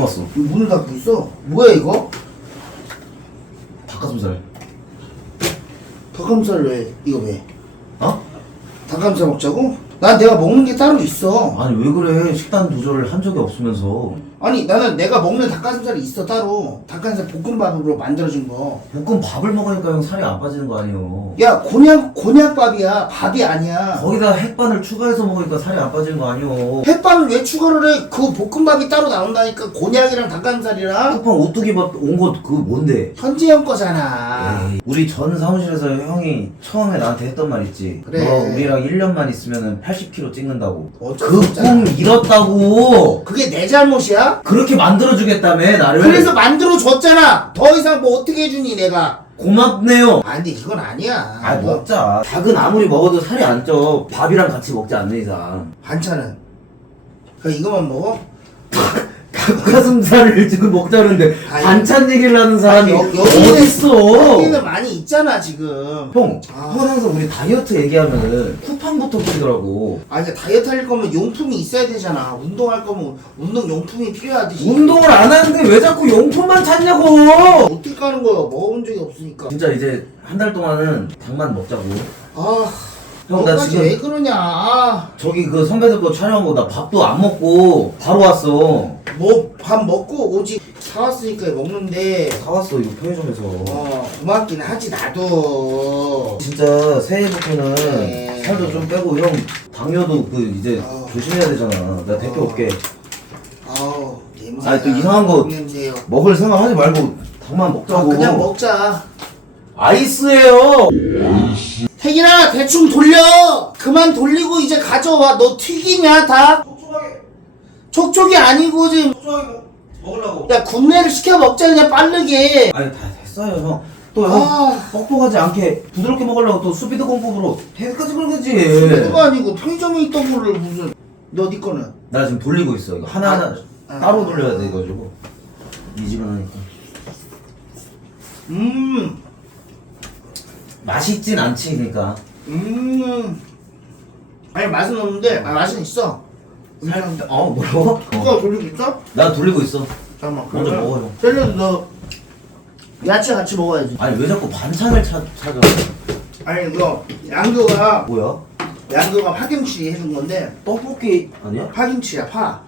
왔어. 문을 닫고 있어. 뭐야 이거? 닭가슴살. 닭가슴살 왜? 이거 왜? 어? 닭가슴살 먹자고? 난 내가 먹는 게 따로 있어. 아니 왜 그래? 식단 조절을 한 적이 없으면서 아니 나는 내가 먹는 닭가슴살이 있어 따로. 닭가슴살 볶음밥으로 만들어진 거. 볶음 밥을 먹으니까 형 살이 안 빠지는 거 아니에요? 야 곤약 곤약밥이야. 밥이 아니야. 거기다 햇반을 추가해서 먹으니까 살이 안 빠지는 거 아니에요? 햇반을 왜 추가를 해? 그 볶음밥이 따로 나온다니까 곤약이랑 닭가슴살이랑 쿠팡 오뚜기 밥 온 거 그거 뭔데? 현지 형 거잖아. 에이, 우리 전 사무실에서 형이 처음에 나한테 했던 말 있지. 그래. 너 우리랑 1년만 있으면 80kg 찍는다고. 어쩔 그수 없잖아. 꿈 이뤘다고. 그게 내 잘못이야? 그렇게 만들어주겠다며 나를. 그래서 만들어 줬잖아. 더 이상 뭐 어떻게 해주니 내가? 고맙네요. 아 근데 이건 아니야. 아뭐 먹자. 닭은 아무리 먹어도 살이 안 쪄. 밥이랑 같이 먹지 않는 이상. 반찬은 그냥 이거만 먹어? 닭가슴살을 지금 먹자는데 아니. 반찬 얘기를 하는 사람이 여- 여기는- 어딨어? 여기는 많이 있잖아 지금. 형, 아. 형은 항상 우리 다이어트 얘기하면은 쿠팡부터 보이더라고. 아 이제 다이어트 할 거면 용품이 있어야 되잖아. 운동할 거면 운동 용품이 필요하듯이. 운동을 안 하는데 왜 자꾸 용품만 찾냐고! 어떻게 가는 거야? 먹어본 적이 없으니까. 진짜 이제 한 달 동안은 닭만 먹자고. 아, 형, 나 지금 왜 그러냐? 아, 저기 그 선배들 거 촬영한 거나 밥도 안 먹고 바로 왔어. 뭐 밥 먹고 오지 사왔으니까 먹는데. 사왔어, 이거 편의점에서. 어, 고맙긴 하지 나도. 진짜 새해부터는 네. 살도 좀 빼고 형 당뇨도 그 이제 어. 조심해야 되잖아. 나 대표 어. 올게. 아우 냄새. 아니, 또 이상한 거- 냄새요. 먹을 생각 하지 말고 닭만 아, 먹자고. 그냥 먹자. 아이스예요. 태기라 대충 돌려. 그만 돌리고 이제 가져와. 너 튀기냐 다? 촉촉하게. 촉촉이 아니고 지금. 촉촉하게 먹, 먹으려고. 야 군내를 시켜 먹자 그냥 빠르게. 아니 다 됐어요 형. 또 형. 아. 뻑뻑하지 않게 부드럽게 먹으려고 또 수비드 공법으로 헤드까지 걸그지. 그거 아니고 편의점에 있던 거를 무슨. 너 네 거는? 나 지금 돌리고 있어. 이거 하나 하나 아. 따로 돌려야 돼 이거지고. 미지근하니까. 음. 맛있진 않지 그러니까. 음. 아니 맛은 없는데 아 맛은 있어. 살. 어 뭐라고? 그거 어. 돌리고 있어? 나 돌리고 있어. 잠깐만. 먼저 그러면 먹어요. 샐러드 너 야채 같이 먹어야지. 아니 왜 자꾸 반찬을 찾, 찾아? 아니 이거 양교가 뭐야? 양교가 파김치 해준 건데 떡볶이 아니야? 파김치야 파.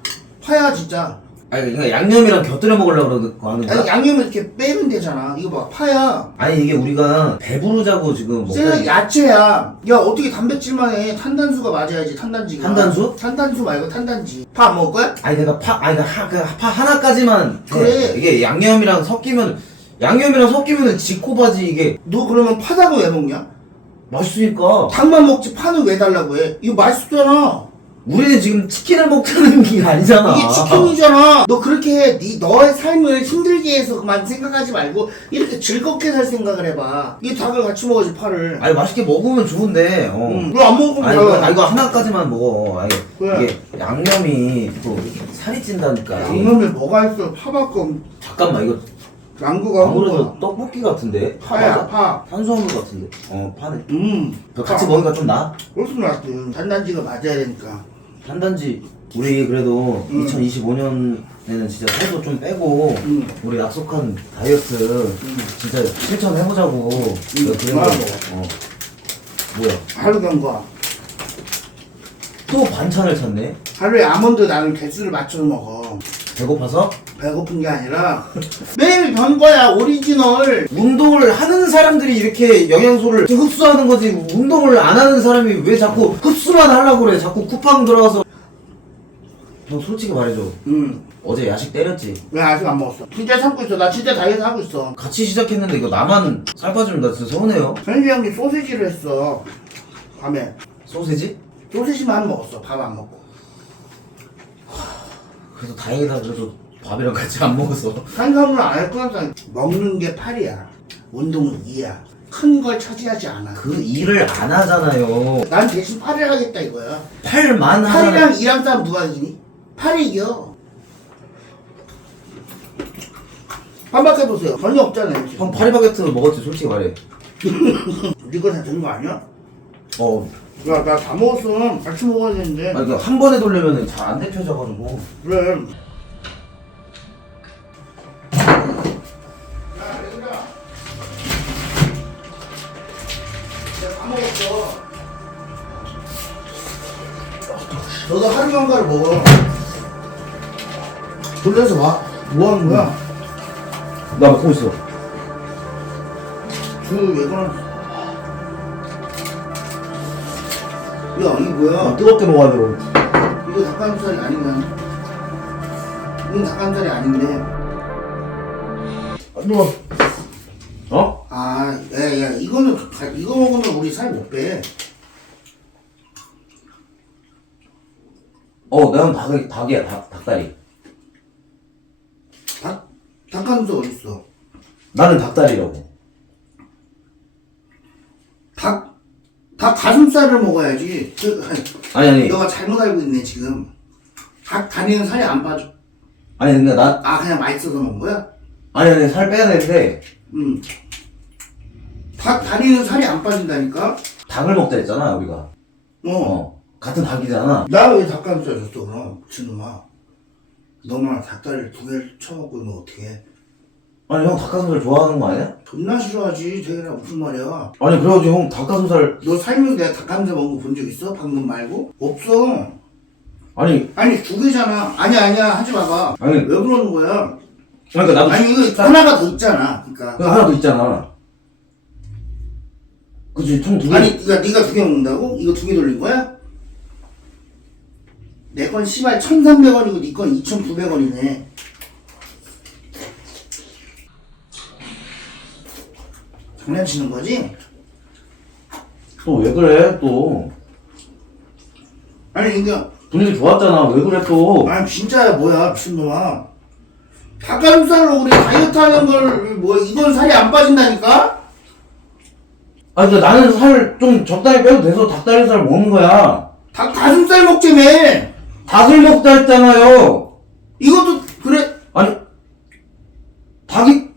파야 진짜. 아니 그러니까 양념이랑 곁들여 먹으려고 그러고 하는 아니 거야? 양념을 이렇게 빼면 되잖아. 이거 봐 파야. 아니 이게 우리가 배부르자고 지금 먹자. 야채야. 야 어떻게 단백질만 해? 탄단수가 맞아야지 탄단지가. 탄단수? 탄단수 말고 탄단지. 파안 먹을 거야? 아니 내가 파 아니 하, 그, 파 하나까지만 해. 그래. 이게 양념이랑 섞이면 양념이랑 섞이면은 지코바지 이게 너 그러면 파닭은 왜 먹냐? 맛있으니까 닭만 먹지 파는 왜 달라고 해? 이거 맛있잖아. 우리는 지금 치킨을 먹자는 게 아니잖아 이게 치킨이잖아. 너 그렇게 해. 네 너의 삶을 힘들게 해서 그만 생각하지 말고 이렇게 즐겁게 살 생각을 해봐. 이 닭을 같이 먹어야지 파를. 아니 맛있게 먹으면 좋은데 어. 응. 너안 먹으면 아니, 이거? 아, 이거 하나까지만 먹어 아니, 왜? 이게 양념이 또 살이 찐다니까 양념을 뭐가 있어? 파밖에 없. 잠깐만 이거 양구가 아무래도 떡볶이 같은데 파야 맞아? 파. 탄수화물 같은데 어 파네 음. 그 같이 파. 먹으니까 좀 훨씬 낫지. 단단지가 맞아야 되니까. 단단지 우리 그래도 음. 2025년에는 진짜 살도 좀 빼고 음. 우리 약속한 다이어트 진짜 실천해보자고 내가 그런 거 아, 어. 뭐야 하루 경과. 또 반찬을 찾네 하루에 아몬드 나는 개수를 맞춰서 먹어. 배고파서 배고픈 게 아니라 매일 변거야 오리지널. 운동을 하는 사람들이 이렇게 영양소를 흡수하는 거지 운동을 안 하는 사람이 왜 자꾸 흡수만 하려고 그래 자꾸 쿠팡 들어가서 형 솔직히 말해줘 음. 어제 야식 때렸지 왜 아직 안 먹었어? 진짜 참고 있어. 나 진짜 다이어트 하고 있어. 같이 시작했는데 이거 나만 살 빠지면 나 진짜 서운해요 현지 형이 소세지를 했어. 밤에. 소세지? 소세지만 먹었어. 밥 안 먹고. 그래도 다행이다 그래도 밥이랑 같이 안 먹어서 탄수화물 안할 거니까 먹는 게 팔이야. 운동은 이야. 큰 걸 차지하지 않아. 그 일을 안 하잖아요 난 대신 팔을 하겠다 이거야. 팔만 하잖아 팔이랑 일한 싸움 누가 이기니? 팔이 이겨. 반박해보세요. 전혀 없잖아요. 지금. 형 파리바게트 먹었지 솔직히 말해 네거 다 된 거 아니야? 어 야, 나 다 먹었어. 같이 먹어야 되는데. 아니 그한 번에 돌려면 잘 안 데펴져가지고 그래. 너도 하루 한가를 먹어. 돌려서 와. 뭐 하는 거야? 나 먹고 있어. 주왜 그러? 야, 이게 뭐야? 뜨겁게 먹어야 돼. 이거 닭가슴살이 아니면 이건 닭가슴살이 아닌데. 뭐? 어? 아, 야, 야, 이거는 다- 이거 먹으면 우리 살 못 빼. 어, 나는 닭이 닭이야. 닭 닭다리. 닭 닭가슴살 어디 있어? 나는 닭다리라고. 닭, 닭 가슴살을 먹어야지. 그, 아니 아니. 너가 잘못 알고 있네 지금. 닭 다리는 살이 안 빠져. 아니 근데 나 아 그냥 맛있어서 먹은 거야? 아니 아니 살 빼야 되는데 응. 닭 다리는 살이 안 빠진다니까? 닭을 먹자 했잖아 우리가. 어. 어. 같은 닭이잖아. 나 왜 닭가슴살 줬어 그럼? 미친놈아. 너만 닭다리를 두 개를 쳐먹고 있으면 어떡해. 아니 형 닭가슴살 좋아하는 거 아니야? 존나 싫어하지. 되게나 무슨 말이야. 아니 그래가지고 형 닭가슴살 너 살면서 내가 닭가슴살 먹은 거 본 적 있어? 방금 말고? 없어. 아니 아니 두 개잖아. 아니야 아니야 하지 마봐. 아니 왜 그러는 거야? 그러니까 나도 아니 이거 하나가 더 있잖아. 그러니까. 그 하나 더 있잖아. 그치 총 두 개. 아니 네가 네가 두 개 먹는다고? 이거 두 개 돌린 거야? 내건 씨발 1,300원이고 네 건 2,900원이네. 장난치는 거지? 또 왜 그래 또 아니 이거 분위기 좋았잖아 왜 그래 또? 아니 진짜야 뭐야 미친놈아 닭가슴살로 우리 다이어트 하는 걸 뭐 이건 살이 안 빠진다니까? 아니 근데 나는 살 좀 적당히 빼도 돼서 닭다리살 먹는 거야. 닭 가슴살 먹자며 닭을 먹자 했잖아요. 이것도 그래? 아니 닭이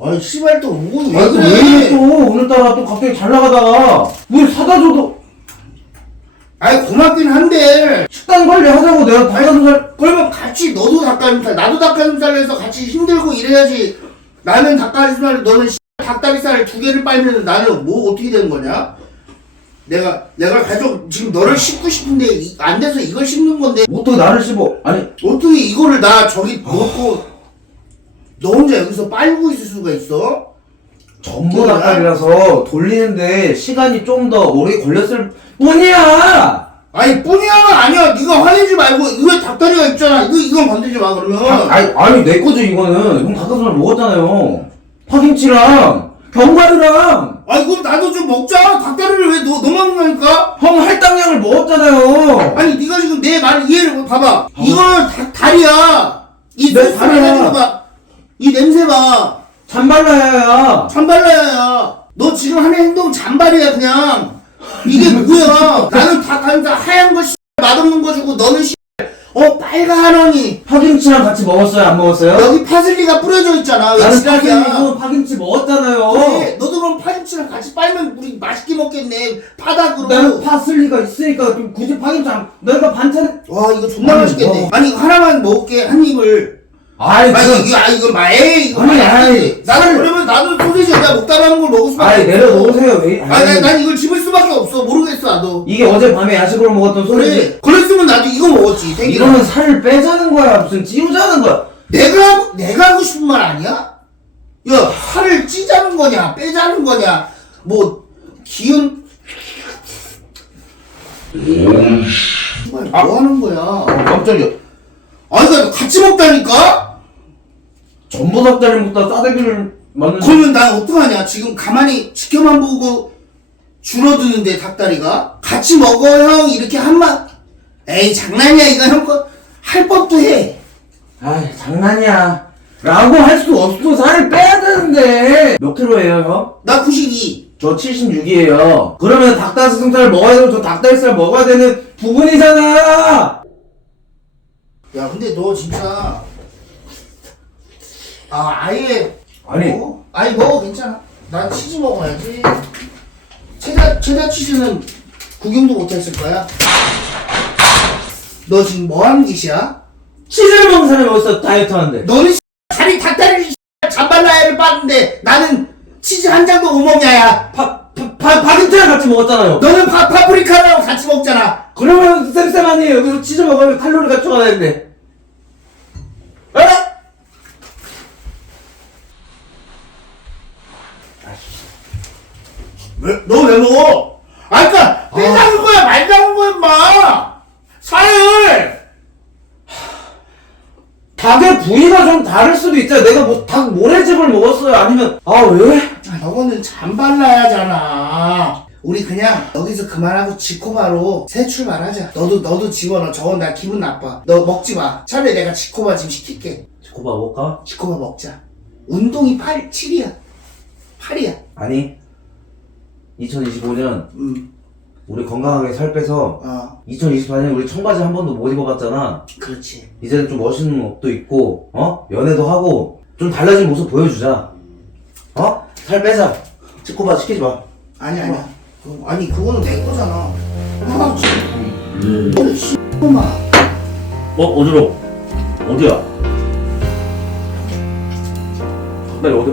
아이 씨발 아니 그래? 왜 이래 또 오늘따라 또 갑자기 잘 나가다가 뭘 사다 줘도. 아이 고맙긴 한데. 식단 관리 하자고 내가 닭가슴살 그러면 같이 너도 닭가슴살 나도 닭가슴살 해서 같이 힘들고 이래야지. 나는 닭가슴살 너는 씨, 닭다리살을 두 개를 빨면 나는 뭐 어떻게 되는 거냐 내가 내가 가족 지금 너를 씹고 싶은데 이- 안 돼서 이걸 씹는 건데 어떻게 나를 씹어? 아니 어떻게 이거를 나 저기 놓고 너 혼자 여기서 빨고 있을 수가 있어? 전부 닭다리라서 돌리는데 시간이 좀 더 오래 걸렸을 뿐이야. 아니 뿐이야가 아니야 네가 화내지 말고 이거 닭다리가 있잖아 이거 이건 건들지 마 그러면 아, 아니 아니 내 거죠 이거는 형 닭가슴살 먹었잖아요. 파김치랑 견과류랑 아니 그럼 나도 좀 먹자. 닭다리를 왜 너 너만 먹냐니까? 형 할당량을 먹었잖아요. 아니 네가 지금 내 말 이해를 못 봐봐. 이거는 다, 다리야. 이내 소스 다리야. 해가지고 봐이 냄새 봐. 잔발라야야. 잔발라야 너 지금 하는 행동 잔발이야 그냥. 이게 뭐야? 나는 다 간다 하얀 거 씨, 맛없는 거 주고 너는 씨, 어 빨간하니 파김치랑 같이 먹었어요 안 먹었어요? 여기 파슬리가 뿌려져 있잖아 왜 나는 지랄이야 파김치, 파김치 먹었잖아요. 그래 너도 그럼 파김치랑 같이 빨면 우리 맛있게 먹겠네 파닭으로 나는 파슬리가 있으니까 좀 굳이 파김치 안 내가 반찬 와 이거 존나 아니, 맛있겠네 뭐. 아니 하나만 먹을게 한 입을 아이 아니 그 이거 아 이거 마 에이 이거 아니, 안 아니. 나는 살- 그러면 나도 소세지 여기다 먹다 남은 걸 먹을 수밖에 아이 없어. 내려놓으세요 왜? 아니. 난, 난 이걸 집을 수밖에 없어. 모르겠어 나도. 이게 어젯밤에 야식으로 먹었던 소리지? 그래 그랬으면 나도 이거 먹었지 생기가. 이거는 살을 빼자는 거야 무슨 찌우자는 거야. 내가 하고- 내가 하고 싶은 말 아니야? 야 살을 찌자는 거냐 빼자는 거냐? 뭐 기운. 정말 뭐 하는 거야? 어, 깜짝이야. 아 이거 같이 먹다니까? 전부 닭다리 먹다 싸대기를 맞는 그러면 난 어떡하냐? 지금 가만히 지켜만 보고 줄어드는데 닭다리가 같이 먹어 형 이렇게 한마 에이 장난이야 이거 형거할 법도 해. 아이 장난이야 라고 할 수 없어 살을 빼야 되는데 몇 킬로예요 형? 나 92. 저 76이에요 그러면 닭다리살 먹어야 되고 저 닭다리살 먹어야 되는 부분이잖아 야 근데 너 진짜 아 아예 아니 어? 아니 먹어 괜찮아. 난 치즈 먹어야지. 체다 체다 치즈는 구경도 못했을 거야. 너 지금 뭐 하는 짓이야? 치즈를 먹는 사람이 어디서 다이어트 하는데 너는 자리 닭다리를 잔발라야를 빠는데 나는 치즈 한 장도 못 먹냐야. 파, 파, 바, 바게트랑 같이 먹었잖아요. 너는 파, 파프리카랑 같이 먹잖아. 그러면 쌤쌤 아니에요. 여기서 치즈 먹으면 칼로리가 추가되는데. 에? 왜, 너 왜 먹어? 아, 그니까, 빼자는 거야, 말자는 거야, 임마! 살을! 닭의 부위가 좀 다를 수도 있잖아. 내가 뭐 닭 모래즙을 먹었어요. 아니면 아 왜? 아, 너거는 잠 발라야 하잖아. 우리 그냥 여기서 그만하고 지코바로 새 출발하자. 너도, 너도 집어넣어. 저건 나 기분 나빠. 너 먹지 마. 차라리 내가 지코바 지금 시킬게. 지코바 먹을까? 지코바 먹자. 운동이 8, 7이야. 8이야. 아니. 2025년 음, 우리 건강하게 살 빼서 어, 2024년 우리 청바지 한 번도 못 입어봤잖아. 그렇지. 이제는 좀 멋있는 옷도 입고 어 연애도 하고 좀 달라진 모습 보여주자. 어? 살 빼자. 치코바 시키지 마. 아니, 아니야. 그, 아니, 그거는 내 거잖아. 아, 진짜. 씨X마. 어 어디로? 어디야? 나 어디?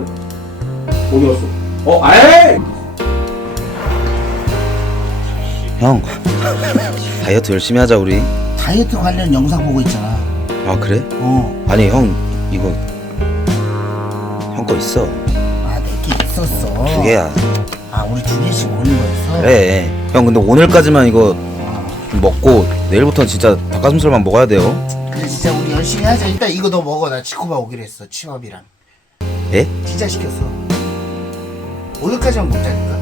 어디 갔어? 어 아이! 형 다이어트 열심히 하자 우리 다이어트 관련 영상 보고 있잖아. 아 그래? 어. 아니 형 이거 형 거 있어 아, 내게 있었어. 두 개야 아, 우리 두 개씩 먹는 거였어? 그래 형 근데 오늘까지만 이거 아, 먹고 내일부터는 진짜 닭가슴살만 먹어야 돼요 그래, 진짜 우리 열심히 하자. 일단 이거 너 먹어. 나 지코바 오기로 했어. 치밥이랑. 예? 진짜 시켰어. 오늘까지만 먹자니까.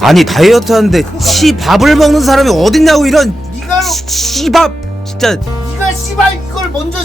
아니 다이어트 하는데 치밥을 먹는 사람이 어딨냐고 이런 치밥. 진짜. 네가 씨발 이걸 먼저